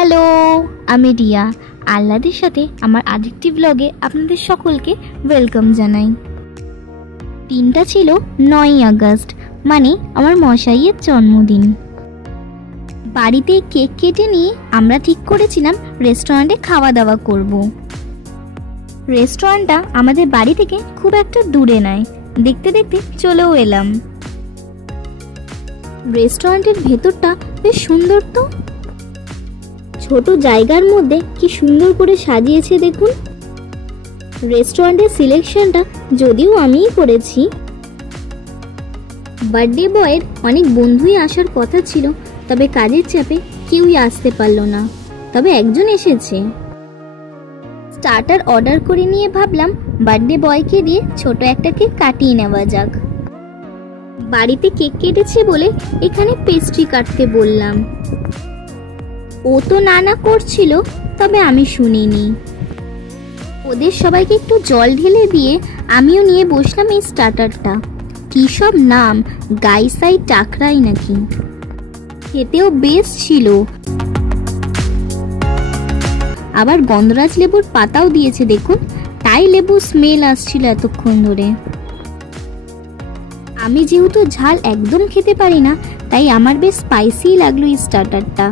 Hello, আমি রিয়া। আহ্লাদের সাথে আমার আরেকটি ব্লগে আপনাদের সকলকে ওয়েলকাম জানাই। দিনটা ছিল 9ই আগস্ট, মানে আমার মশাইয়ের জন্মদিন। বাড়িতে কেক কেটে নিয়ে আমরা ঠিক করেছিলাম রেস্টুরেন্টে খাওয়া দাওয়া করব। রেস্টুরেন্টটা আমাদের বাড়ি থেকে খুব একটা দূরে নয়, দেখতে দেখতে চলেও এলাম। রেস্টুরেন্টের ভেতরটা বেশ সুন্দর তো। ছোট জায়গার মধ্যে কি সুন্দর করে সাজিয়েছে দেখুন। রেস্টুরেন্টের সিলেকশনটা যদিও আমিই করেছি। বার্থডে বয়ের অনেক বন্ধুই আসার কথা ছিল, তবে কাজের চাপে কেউই আসতে পারলো না, তবে একজন এসেছে। স্টার্টার অর্ডার করে নিয়ে ভাবলাম বার্থডে বয়কে দিয়ে ছোট একটা কেক কাটিয়ে নেওয়া যাক। বাড়িতে কেক কেটেছে বলে এখানে পেস্ট্রি কাটতে বললাম। ও তো না করছিল, তবে আমি শুনিনি। ওদের সবাইকে একটু জল ঢেলে দিয়ে আমিও নিয়ে বসলাম এই স্টার্টারটা। কি সব নাম, গাইসাই টাকরাই নাকি। খেতেও বেশ ছিল, আবার গন্ধরাজ লেবুর পাতাও দিয়েছে দেখুন, তাই লেবুর স্মেল আসছিল এতক্ষণ ধরে। আমি যেহেতু ঝাল একদম খেতে পারি না, তাই আমার বেশ স্পাইসি লাগলো এই স্টার্টারটা।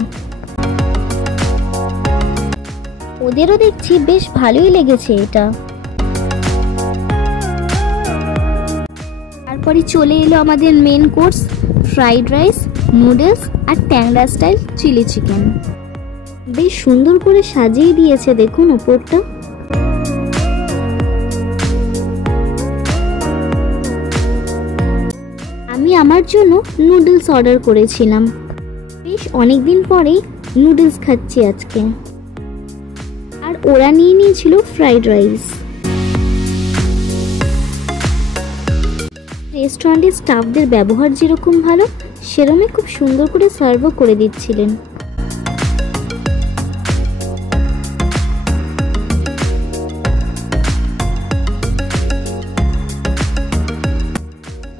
ওদেরও দেখছি বেশ ভালোই লেগেছে এটা। তারপরে চলে এলো আমাদের main course, fried rice, noodles আর ট্যাংরা স্টাইল চিলি চিকেন। বেশ সুন্দর করে সাজিয়ে দিয়েছে দেখুন ওপরটা। আমি আমার জন্য নুডলস অর্ডার করেছিলাম। বেশ অনেকদিন পরেই নুডলস খাচ্ছি আজকে। আর ওরা নিয়ে নিয়েছিল ফ্রাইড রাইস। রেস্টুরেন্টের স্টাফদের ব্যবহার যেরকম ভালো, সেরকমই খুব সুন্দর করে সার্ভও করে দিচ্ছিলেন।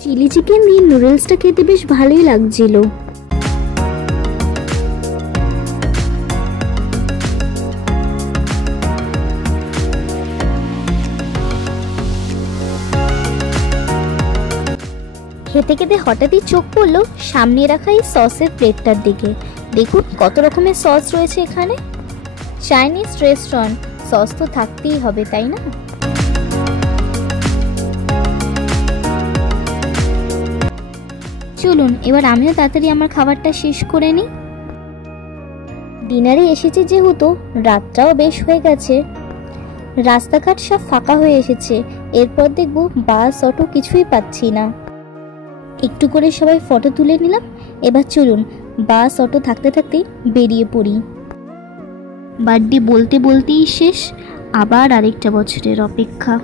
চিলি চিকেন দিয়ে নুডলসটা খেতে বেশ ভালোই লাগছিল। খেতে খেতে হঠাৎই চোখ পড়লো সামনে রাখা এই সসের প্লেটটার দিকে। দেখুন কত রকমের সস রয়েছে এখানে। চাইনিজ রেস্টুরেন্ট, সস তো থাকতেই হবে, তাই না? চলুন এবার আমিও তাড়াতাড়ি আমার খাবারটা শেষ করে নিই। ডিনারে এসেছে যেহেতু, রাতটাও বেশ হয়ে গেছে। রাস্তাঘাট সব ফাঁকা হয়ে এসেছে। এরপর দেখবো বাস অটো কিছুই পাচ্ছি না। একটু করে সবাই ফটো তুলে নিলাম। এবার চলুন বাস অটো থাকতে থাকতেই বেরিয়ে পড়ি। বার্থডে বলতে বলতেই শেষ, আবার আরেকটা বছরের অপেক্ষা।